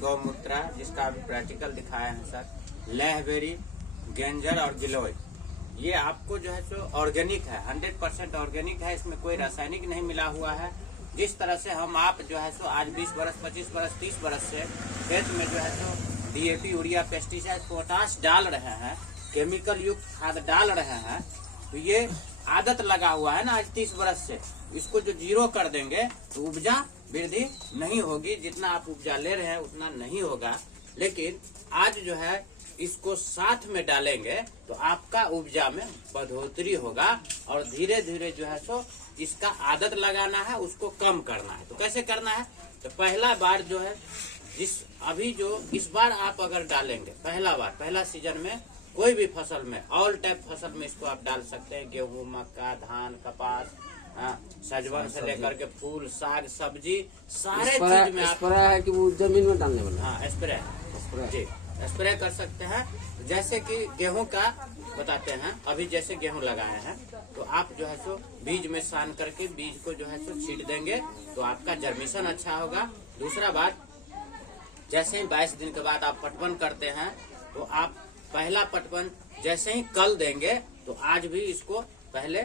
गौमूत्र जिसका अभी प्रैक्टिकल दिखाया है सर, लहबेरी, गेंजर और गिलोय, ये आपको जो है सो ऑर्गेनिक है, 100% ऑर्गेनिक है। इसमें कोई रासायनिक नहीं मिला हुआ है। जिस तरह से हम आप जो है सो आज 20 बरस, 25 बरस, 30 बरस से खेत में जो है सो DAP, यूरिया, पेस्टिसाइड, पोटाश डाल रहे हैं, केमिकल युक्त खाद डाल रहे हैं, तो ये आदत लगा हुआ है ना आज 30 बरस से। इसको जो जीरो कर देंगे तो उपजा वृद्धि नहीं होगी, जितना आप उपजा ले रहे हैं उतना नहीं होगा। लेकिन आज जो है इसको साथ में डालेंगे तो आपका उपजा में बढ़ोतरी होगा और धीरे धीरे जो है सो इसका आदत लगाना है, उसको कम करना है। तो कैसे करना है? तो पहला बार जो है इस बार आप अगर डालेंगे, पहला सीजन में कोई भी फसल में, ऑल टाइप फसल में इसको आप डाल सकते हैं। गेहूं, मक्का, धान, कपास, सजवन से लेकर के फूल, साग, सब्जी, सारे चीज में आप है कि वो जमीन में डालने वाला। हाँ, स्प्रे जी, स्प्रे कर सकते हैं। जैसे कि गेहूं का बताते हैं, अभी जैसे गेहूं लगाए हैं तो आप जो है सो बीज में सान करके बीज को जो है सो छींट देंगे तो आपका जर्मिशन अच्छा होगा। दूसरा बात, जैसे ही 22 दिन के बाद आप पटवन करते हैं तो आप पहला पटवन जैसे ही कल देंगे तो आज भी इसको पहले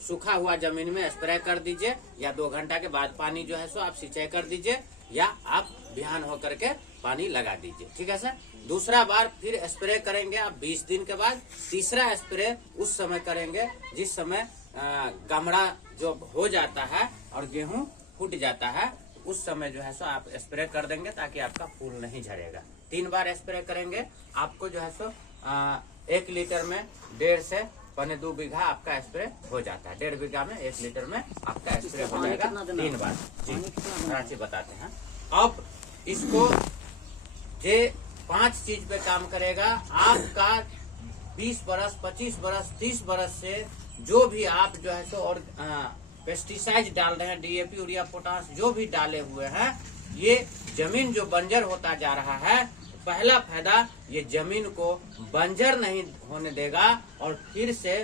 सूखा हुआ जमीन में स्प्रे कर दीजिए, या 2 घंटा के बाद पानी जो है सो आप सिंचाई कर दीजिए, या आप बिहान होकर के पानी लगा दीजिए। ठीक है सर। दूसरा बार फिर स्प्रे करेंगे आप 20 दिन के बाद। तीसरा स्प्रे उस समय करेंगे जिस समय गमड़ा जो हो जाता है और गेहूं फूट जाता है, उस समय जो है सो आप स्प्रे कर देंगे ताकि आपका फूल नहीं झड़ेगा। 3 बार स्प्रे करेंगे, आपको जो है सो 1 लीटर में 1.5 से 2 बीघा आपका स्प्रे हो जाता है। 1.5 बीघा में 1 लीटर में आपका स्प्रे हो जाएगा 3 बार। जी, बताते हैं। अब इसको ये 5 चीज पे काम करेगा। आपका 20 बरस, 25 बरस, 30 बरस से जो भी आप जो है सो और पेस्टिसाइड डाल रहे हैं, DAP, यूरिया, पोटाश जो भी डाले हुए हैं, ये जमीन जो बंजर होता जा रहा है, पहला फायदा ये जमीन को बंजर नहीं होने देगा और फिर से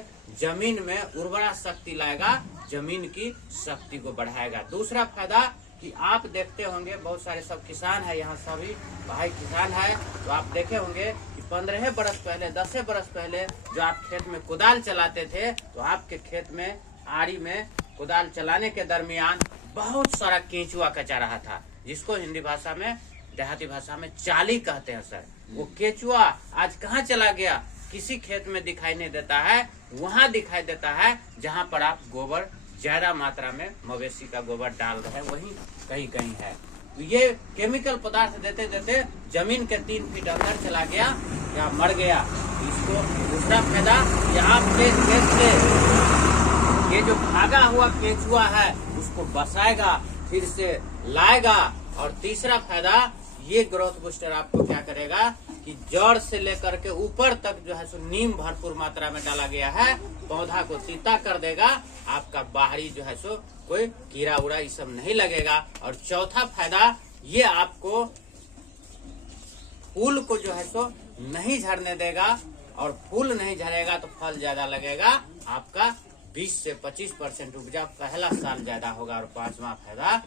जमीन में उर्वरा शक्ति लाएगा, जमीन की शक्ति को बढ़ाएगा। दूसरा फायदा कि आप देखते होंगे, बहुत सारे सब किसान है यहाँ, सभी भाई किसान है, तो आप देखे होंगे कि 15 बरस पहले, 10 बरस पहले जो आप खेत में कुदाल चलाते थे तो आपके खेत में आड़ी में कुदाल चलाने के दरमियान बहुत सारा केंचुआ कचा रहा था, जिसको हिंदी भाषा में, देहाती भाषा में चाली कहते हैं सर। वो केचुआ आज कहाँ चला गया? किसी खेत में दिखाई नहीं देता है, वहाँ दिखाई देता है जहाँ पर आप गोबर ज्यादा मात्रा में मवेशी का गोबर डाल रहे हैं, वही कहीं कहीं है। तो ये केमिकल पदार्थ देते देते जमीन के 3 फीट अंदर चला गया या मर गया। इसको दूसरा फायदा, ये आपके खेत से ये जो भागा हुआ केचुआ है उसको बसाएगा, फिर से लाएगा। और तीसरा फायदा, ये ग्रोथ बूस्टर आपको क्या करेगा कि जड़ से लेकर के ऊपर तक जो है सो नीम भरपूर मात्रा में डाला गया है, पौधा को तीता कर देगा। आपका बाहरी जो है सो कोई कीड़ा उड़ा ये सब नहीं लगेगा। और चौथा फायदा, ये आपको फूल को जो है सो नहीं झड़ने देगा, और फूल नहीं झड़ेगा तो फल ज्यादा लगेगा। आपका 20 से 25% उपजा पहला साल ज्यादा होगा। और 5वां फायदा,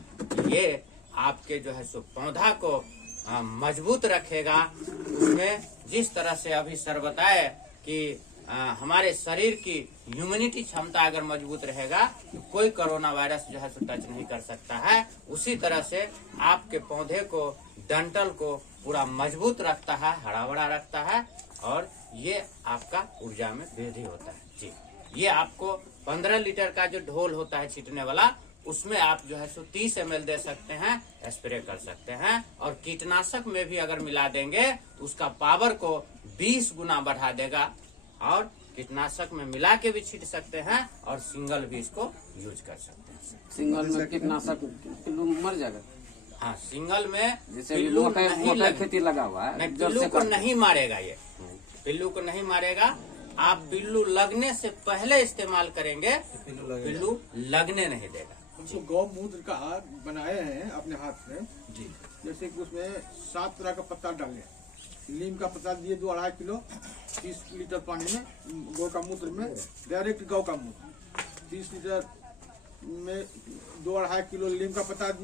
ये आपके जो है सो पौधा को मजबूत रखेगा। उसमें जिस तरह से अभी सर बताए कि हमारे शरीर की इम्यूनिटी क्षमता अगर मजबूत रहेगा तो कोई कोरोना वायरस जो है सो टच नहीं कर सकता है, उसी तरह से आपके पौधे को, डंठल को पूरा मजबूत रखता है, हरा भरा रखता है, और ये आपका ऊर्जा में वृद्धि होता है। जी, ये आपको 15 लीटर का जो ढोल होता है छींटने वाला, उसमें आप जो है सो 30 ml दे सकते हैं, स्प्रे कर सकते हैं। और कीटनाशक में भी अगर मिला देंगे तो उसका पावर को 20 गुना बढ़ा देगा। और कीटनाशक में मिला के भी छींट सकते हैं और सिंगल भी इसको यूज कर सकते हैं। सिंगल में कीटनाशक पिल्लू मर जाएगा। हाँ, सिंगल में जैसे पिल्लू नहीं खेती लगा हुआ है, नहीं, पिल्लू को नहीं मारेगा, ये पिल्लू को नहीं मारेगा। आप पिल्लू लगने से पहले इस्तेमाल करेंगे, पिल्लू लगने नहीं देगा। जो गौमूत्र का बनाए हैं अपने हाथ से जी, जैसे कि उसमें 7 तरह का पत्ता डाले, नीम का पत्ता दिए 2-2.5 किलो 30 लीटर पानी में, गौ का मूत्र में, डायरेक्ट गौ का मूत्र 30 लीटर में 2-2.5 किलो नीम का पत्ता